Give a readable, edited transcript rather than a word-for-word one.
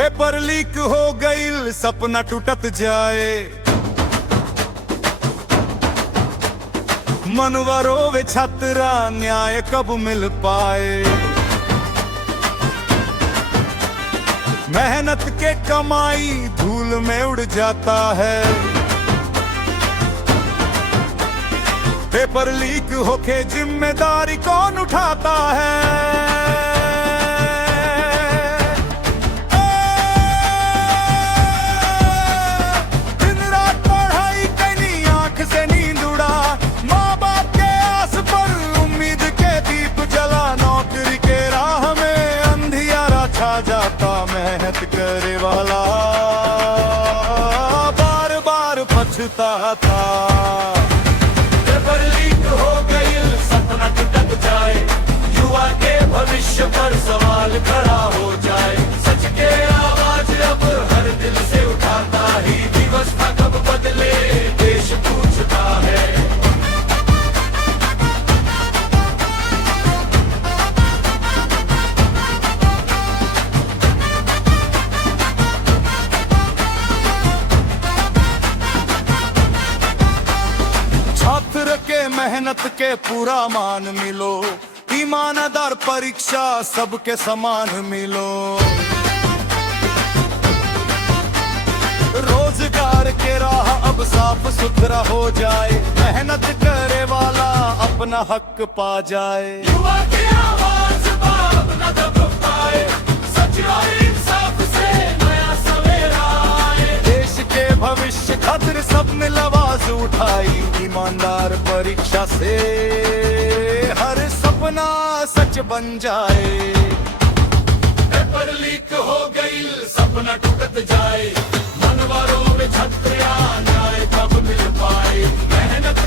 Paper leak हो गईल, सपना टूटत जाए। मनवा रोवे छात्रा, न्याय कब मिल पाए। मेहनत के कमाई धूल में उड़ जाता है। पेपर लीक होके जिम्मेदारी कौन उठाता है। मेहनत करे वाला बार बार पछता था। पेपर लीक हो गई, सपना टूट जाए। युवा के भविष्य पर सवाल खड़ा हो जाए। सच के आवाज अब हर दिल से उठाता ही व्यवस्था कब बदले देश पूछता है। छात्र के मेहनत के पूरा मान मिलो। ईमानदार परीक्षा सबके समान मिलो। रोजगार के राह अब साफ सुथरा हो जाए। मेहनत करे वाला अपना हक पा जाए। युवा की आवाज बाप न दब पाए। सच और इंसाफ से नया सवेरा आए। देश के भविष्य खातिर सबने आवाज उठाई। ईमानदार परीक्षा से हर सपना सच बन जाए। पेपर लीक हो गई, सपना टूटत जाए। मनवारों में छत्रिया न्याय कब मिल पाए। मेहनत